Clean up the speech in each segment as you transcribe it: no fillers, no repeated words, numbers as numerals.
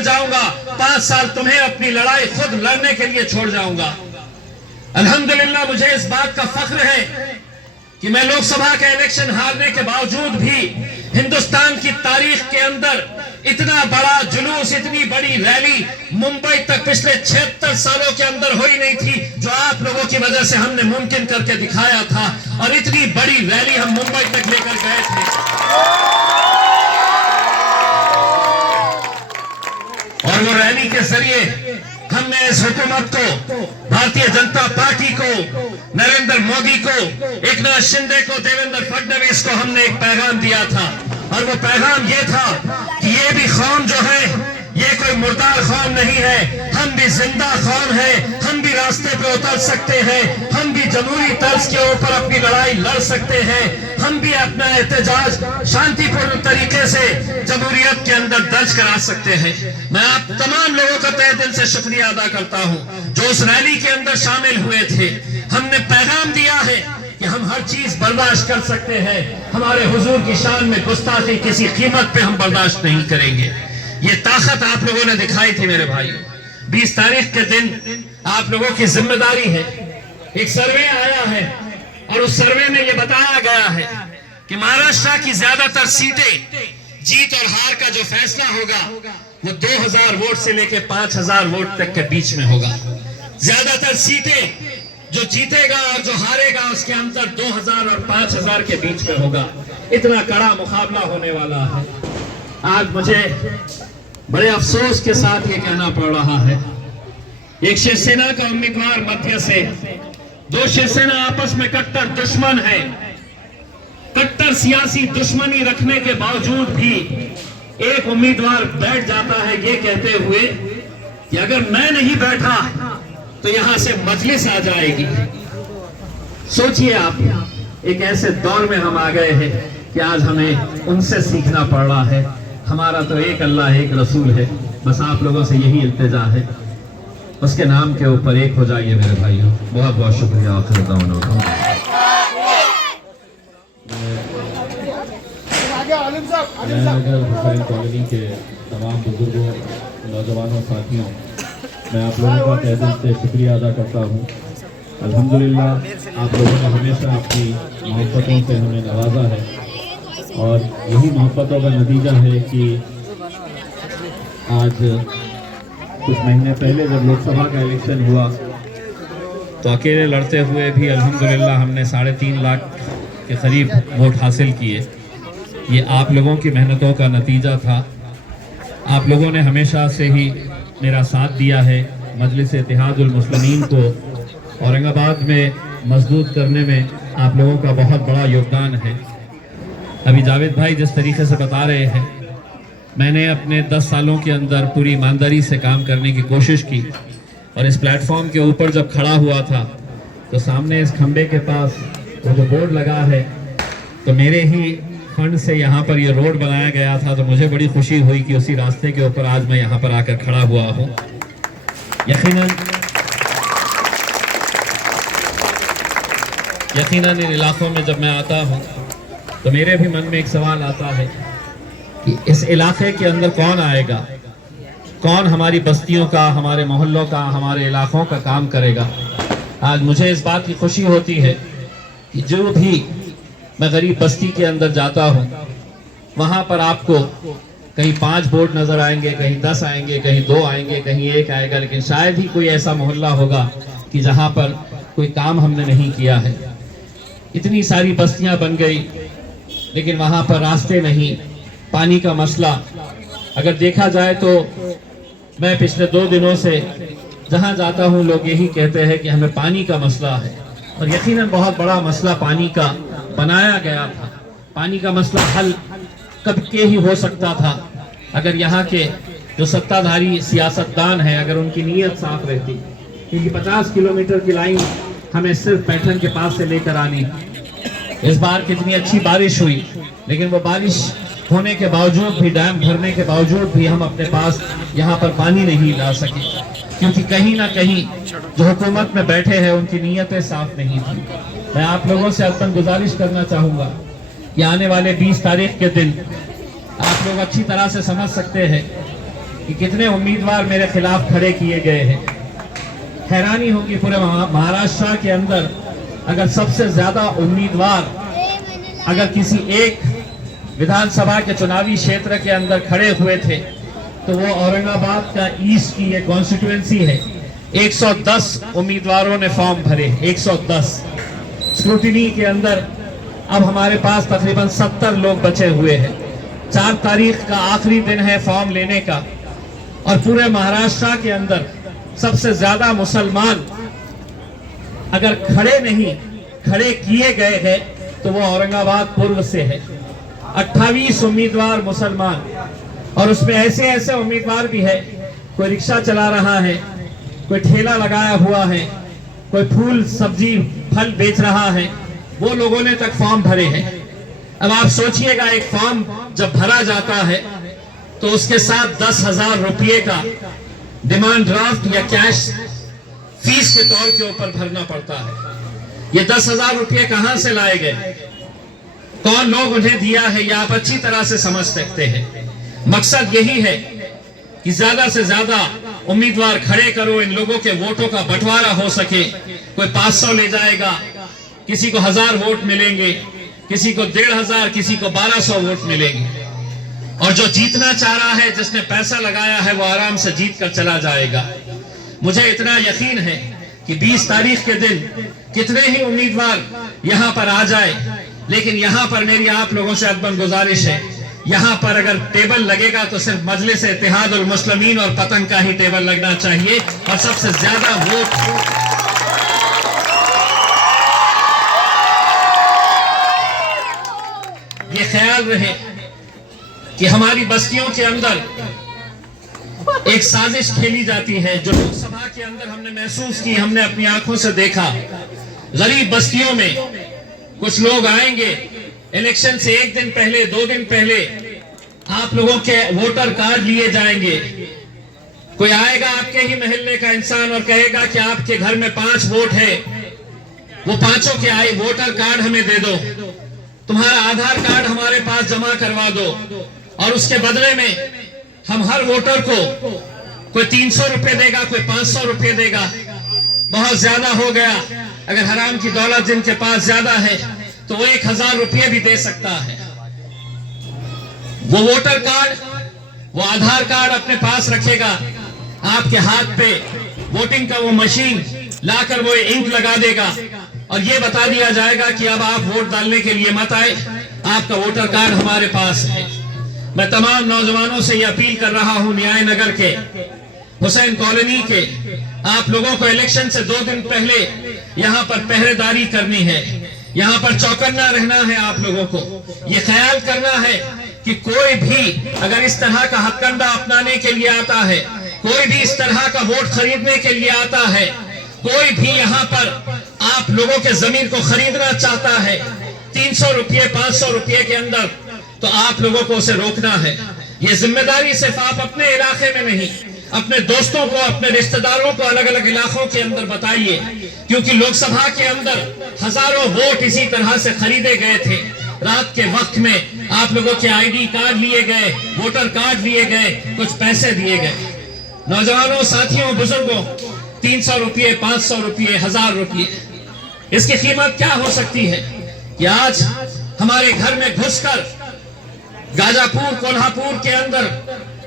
लेकर जाऊंगा, 5 साल तुम्हें अपनी लड़ाई खुद लड़ने के लिए छोड़ जाऊंगा। अल्हम्दुलिल्लाह मुझे इस बात का फख्र है कि मैं लोकसभा के इलेक्शन हारने के बावजूद भी हिंदुस्तान की तारीख के अंदर इतना बड़ा जुलूस, इतनी बड़ी रैली मुंबई तक पिछले 76 सालों के अंदर हुई नहीं थी, जो आप लोगों की वजह से हमने मुमकिन करके दिखाया था। और इतनी बड़ी रैली हम मुंबई तक लेकर गए थे। और वो रैली के जरिए हमने इस हुकूमत को, भारतीय जनता पार्टी को, नरेंद्र मोदी को, एकनाथ शिंदे को, देवेंद्र फडणवीस को हमने एक पैगाम दिया था। और वो पैगाम ये था कि ये भी कौम जो है ये कोई मुर्दार कौम नहीं है, हम भी जिंदा कौम है, हम भी रास्ते पे उतर सकते हैं, हम भी जमहूरी तर्ज के ऊपर अपनी लड़ाई लड़ सकते हैं, हम भी अपना एहतजाज शांतिपूर्ण तरीके से जमहूरियत के अंदर दर्ज करा सकते हैं। मैं आप तमाम लोगों का तहे दिल से शुक्रिया अदा करता हूं जो उस रैली के अंदर शामिल हुए थे। हमने पैगाम दिया है कि हम हर चीज बर्दाश्त कर सकते हैं, हमारे हुजूर की शान में गुस्ताखी किसी कीमत पे हम बर्दाश्त नहीं करेंगे। ये ताकत आप लोगों ने दिखाई थी मेरे भाइयों। 20 तारीख के दिन आप लोगों की जिम्मेदारी है। एक सर्वे आया है और उस सर्वे में ये बताया गया है कि महाराष्ट्र की ज्यादातर सीटें, जीत और हार का जो फैसला होगा वो 2000 वोट से लेकर 5000 वोट तक के बीच में होगा। ज्यादातर सीटें जो जीतेगा और जो हारेगा उसके अंतर 2000 और 5000 के बीच में होगा। इतना कड़ा मुकाबला होने वाला है। आज मुझे बड़े अफसोस के साथ ये कहना पड़ रहा है, एक शिवसेना का उम्मीदवार मध्य से, 2 शिवसेना आपस में कट्टर दुश्मन है। कट्टर सियासी दुश्मनी रखने के बावजूद भी एक उम्मीदवार बैठ जाता है ये कहते हुए कि अगर मैं नहीं बैठा तो यहां से मजलिस आ जाएगी। सोचिए आप, एक ऐसे दौर में हम आ गए हैं कि आज हमें उनसे सीखना पड़ रहा है। हमारा तो एक अल्लाह, एक रसूल है। बस आप लोगों से यही इल्तिजा है, उसके नाम के ऊपर एक हो जाइए मेरे भाइयों। बहुत बहुत शुक्रिया। हुसैन कॉलोनी के तमाम बुजुर्गों, नौजवानों, साथियों, मैं आप लोगों का तहे दिल से शुक्रिया अदा करता हूँ। अल्हम्दुलिल्लाह आप लोगों ने हमेशा अपनी मोहब्बतों से हमें नवाजा है और यही मोहब्बतों का नतीजा है कि आज कुछ महीने पहले जब लोकसभा का इलेक्शन हुआ तो अकेले लड़ते हुए भी अल्हम्दुलिल्लाह हमने 3.5 लाख के करीब वोट हासिल किए। ये आप लोगों की मेहनतों का नतीजा था। आप लोगों ने हमेशा से ही मेरा साथ दिया है। मजलिस इत्तेहादुल मुस्लिमीन को औरंगाबाद में मजबूत करने में आप लोगों का बहुत बड़ा योगदान है। अभी जावेद भाई जिस तरीके से बता रहे हैं, मैंने अपने 10 सालों के अंदर पूरी ईमानदारी से काम करने की कोशिश की और इस प्लेटफॉर्म के ऊपर जब खड़ा हुआ था तो सामने इस खंबे के पास वो जो बोर्ड लगा है, तो मेरे ही फंड से यहाँ पर ये रोड बनाया गया था। तो मुझे बड़ी खुशी हुई कि उसी रास्ते के ऊपर आज मैं यहाँ पर आकर खड़ा हुआ हूँ। यकीनन इन इलाकों में जब मैं आता हूँ तो मेरे भी मन में एक सवाल आता है कि इस इलाके के अंदर कौन आएगा, कौन हमारी बस्तियों का, हमारे मोहल्लों का, हमारे इलाकों का काम करेगा। आज मुझे इस बात की खुशी होती है कि जो भी मैं गरीब बस्ती के अंदर जाता हूँ वहाँ पर आपको कहीं 5 बोर्ड नजर आएंगे, कहीं 10 आएंगे, कहीं 2 आएंगे, कहीं 1 आएगा, लेकिन शायद ही कोई ऐसा मोहल्ला होगा कि जहाँ पर कोई काम हमने नहीं किया है। इतनी सारी बस्तियाँ बन गई लेकिन वहाँ पर रास्ते नहीं, पानी का मसला। अगर देखा जाए तो मैं पिछले 2 दिनों से जहाँ जाता हूँ लोग यही कहते हैं कि हमें पानी का मसला है। और यकीनन बहुत बड़ा मसला पानी का बनाया गया था। पानी का मसला हल कब के ही हो सकता था अगर यहाँ के जो सत्ताधारी सियासतदान हैं अगर उनकी नीयत साफ रहती। क्योंकि 50 किलोमीटर की लाइन हमें सिर्फ पैठन के पास से लेकर आनी। इस बार कितनी अच्छी बारिश हुई, लेकिन वो बारिश होने के बावजूद भी, डैम भरने के बावजूद भी हम अपने पास यहाँ पर पानी नहीं ला सके, क्योंकि कहीं ना कहीं जो हुकूमत में बैठे हैं उनकी नीयतें साफ नहीं थी। मैं आप लोगों से अल्पन गुजारिश करना चाहूँगा कि आने वाले 20 तारीख के दिन आप लोग अच्छी तरह से समझ सकते हैं कि कितने उम्मीदवार मेरे खिलाफ खड़े किए गए हैं। हैरानी होगी पूरे महाराष्ट्र के अंदर अगर सबसे ज्यादा उम्मीदवार अगर किसी एक विधानसभा के चुनावी क्षेत्र के अंदर खड़े हुए थे तो वो औरंगाबाद का ईस्ट की ये कॉन्स्टिट्यूएंसी है। 110 उम्मीदवारों ने फॉर्म भरे, 110। स्क्रूटिनी के अंदर अब हमारे पास तकरीबन 70 लोग बचे हुए हैं। 4 तारीख का आखिरी दिन है फॉर्म लेने का और पूरे महाराष्ट्र के अंदर सबसे ज्यादा मुसलमान अगर खड़े नहीं खड़े किए गए हैं तो वो औरंगाबाद पूर्व से है। 28 उम्मीदवार मुसलमान और उसमें ऐसे ऐसे उम्मीदवार भी है, कोई रिक्शा चला रहा है, कोई ठेला लगाया हुआ है, कोई फूल सब्जी फल बेच रहा है, वो लोगों ने तक फॉर्म भरे हैं। अब आप सोचिएगा एक फॉर्म जब भरा जाता है तो उसके साथ 10,000 रुपये का डिमांड ड्राफ्ट या कैश फीस के तौर के ऊपर भरना पड़ता है। ये 10,000 रुपये कहां से लाए गए, कौन लोग उन्हें दिया है, ये आप अच्छी तरह से समझ सकते हैं। मकसद यही है कि ज्यादा से ज्यादा उम्मीदवार खड़े करो, इन लोगों के वोटों का बंटवारा हो सके। कोई 500 ले जाएगा, किसी को 1000 वोट मिलेंगे, किसी को 1500, किसी को 1200 वोट मिलेंगे। और जो जीतना चाह रहा है, जिसने पैसा लगाया है, वो आराम से जीत कर चला जाएगा। मुझे इतना यकीन है कि 20 तारीख के दिन कितने ही उम्मीदवार यहां पर आ जाए, लेकिन यहां पर मेरी आप लोगों से अदबन गुजारिश है, यहां पर अगर टेबल लगेगा तो सिर्फ मजलिस इत्तेहादुल मुस्लिमीन और पतंग का ही टेबल लगना चाहिए और सबसे ज्यादा वोट ये ख्याल रहे कि हमारी बस्तियों के अंदर एक साजिश खेली जाती है जो लोकसभा के अंदर हमने महसूस की, हमने अपनी आंखों से देखा। गरीब बस्तियों में कुछ लोग आएंगे, इलेक्शन से 1 दिन पहले 2 दिन पहले आप लोगों के वोटर कार्ड लिए जाएंगे। कोई आएगा आपके ही मोहल्ले का इंसान और कहेगा कि आपके घर में 5 वोट है, वो 5ों के आए वोटर कार्ड हमें दे दो, तुम्हारा आधार कार्ड हमारे पास जमा करवा दो और उसके बदले में हम हर वोटर को कोई 300 रुपए देगा, कोई 500 रुपए देगा। बहुत ज्यादा हो गया, अगर हराम की दौलत जिनके पास ज्यादा है तो वो 1000 रुपये भी दे सकता है। वो वोटर कार्ड, वो आधार कार्ड अपने पास रखेगा, आपके हाथ पे वोटिंग का वो मशीन लाकर वो इंक लगा देगा और ये बता दिया जाएगा कि अब आप वोट डालने के लिए मत आए, आपका वोटर कार्ड हमारे पास है। मैं तमाम नौजवानों से ये अपील कर रहा हूं, न्याय नगर के, हुसैन कॉलोनी के, आप लोगों को इलेक्शन से 2 दिन पहले यहां पर पहरेदारी करनी है, यहां पर चौकन्ना रहना है। आप लोगों को ये ख्याल करना है कि कोई भी अगर इस तरह का हथकंडा अपनाने के लिए आता है, कोई भी इस तरह का वोट खरीदने के लिए आता है, कोई भी यहां पर आप लोगों के जमीन को खरीदना चाहता है 300 रुपये 500 रुपये के अंदर, तो आप लोगों को उसे रोकना है। ये जिम्मेदारी सिर्फ आप अपने इलाके में नहीं, अपने दोस्तों को, अपने रिश्तेदारों को अलग अलग इलाकों के अंदर बताइए, क्योंकि लोकसभा के अंदर हजारों वोट इसी तरह से खरीदे गए थे। रात के वक्त में आप लोगों के आईडी कार्ड लिए गए, वोटर कार्ड लिए गए, कुछ पैसे दिए गए। नौजवानों, साथियों, बुजुर्गों, 300 रुपये 500 रुपये 1000 रुपये, इसकी कीमत क्या हो सकती है कि आज हमारे घर में घुसकर गाजापुर कोल्हापुर के अंदर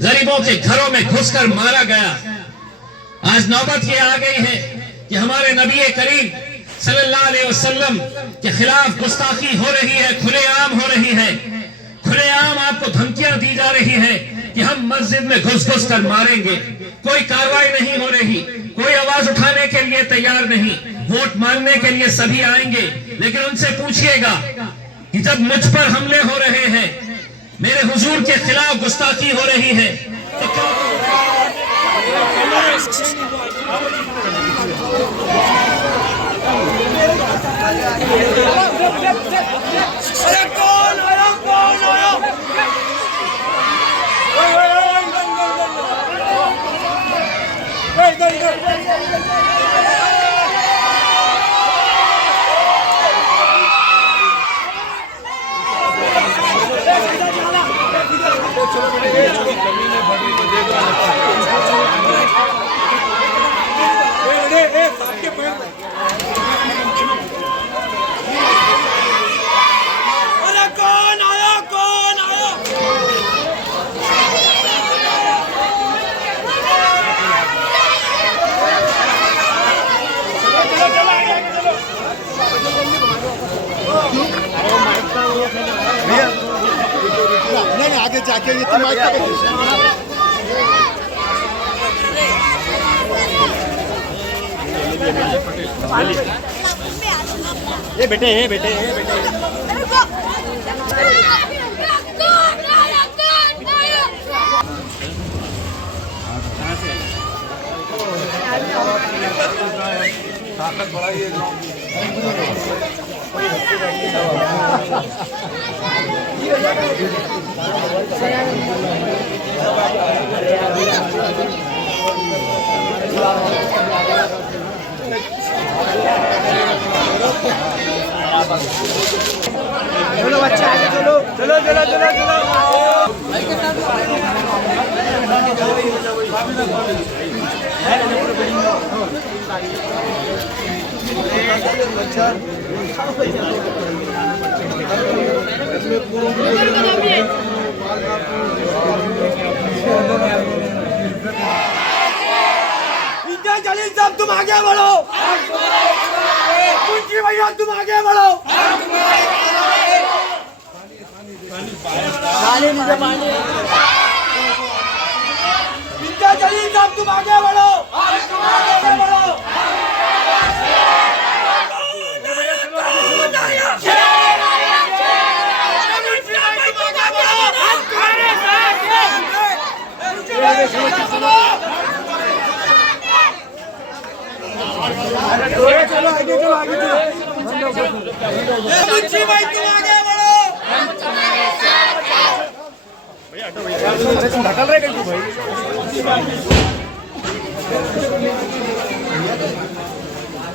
गरीबों के घरों में घुसकर मारा गया। आज नौबत ये आ गई है कि हमारे नबी करीम सल्लल्लाहु अलैहि वसल्लम के खिलाफ गुस्ताखी हो रही है, खुलेआम हो रही है। खुलेआम आपको धमकियां दी जा रही है कि हम मस्जिद में घुस घुस कर मारेंगे। कोई कार्रवाई नहीं हो रही, कोई आवाज उठाने के लिए तैयार नहीं। वोट मांगने के लिए सभी आएंगे, लेकिन उनसे पूछिएगा कि जब मुझ पर हमले हो रहे हैं, मेरे हुजूर के खिलाफ गुस्ताखी हो रही है, तो जमीनें बढ़ी तो दे दो। ये बेटे ये बेटे ये बेटे चलो बच्चे आगे चलो चलो चलो चलो जलील साहब तुम आगे बढ़ो, मुंशी भैया तुम आगे बढ़ो, जलील साहब तुम आगे बढ़ो, आगे बढ़ो। चलो आगे चलो आगे चलो मुंशी भाई तुम आगे बढ़ो भैया हटो भैया अरे तुम ढकल रहे कहीं भाई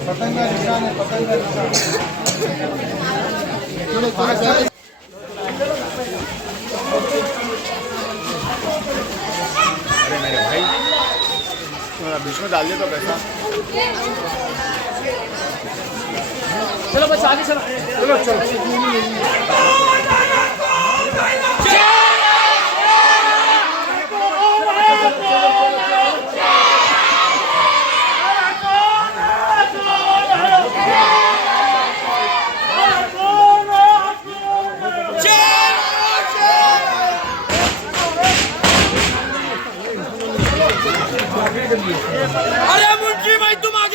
पतंग का निशान है पतंग का निशान चलो अरे मेरे भाई बीच में डाल दिया तो पैसा चलो बच्चा आगे चलो चलो चलो अरे मुंशी भाई तुम आगे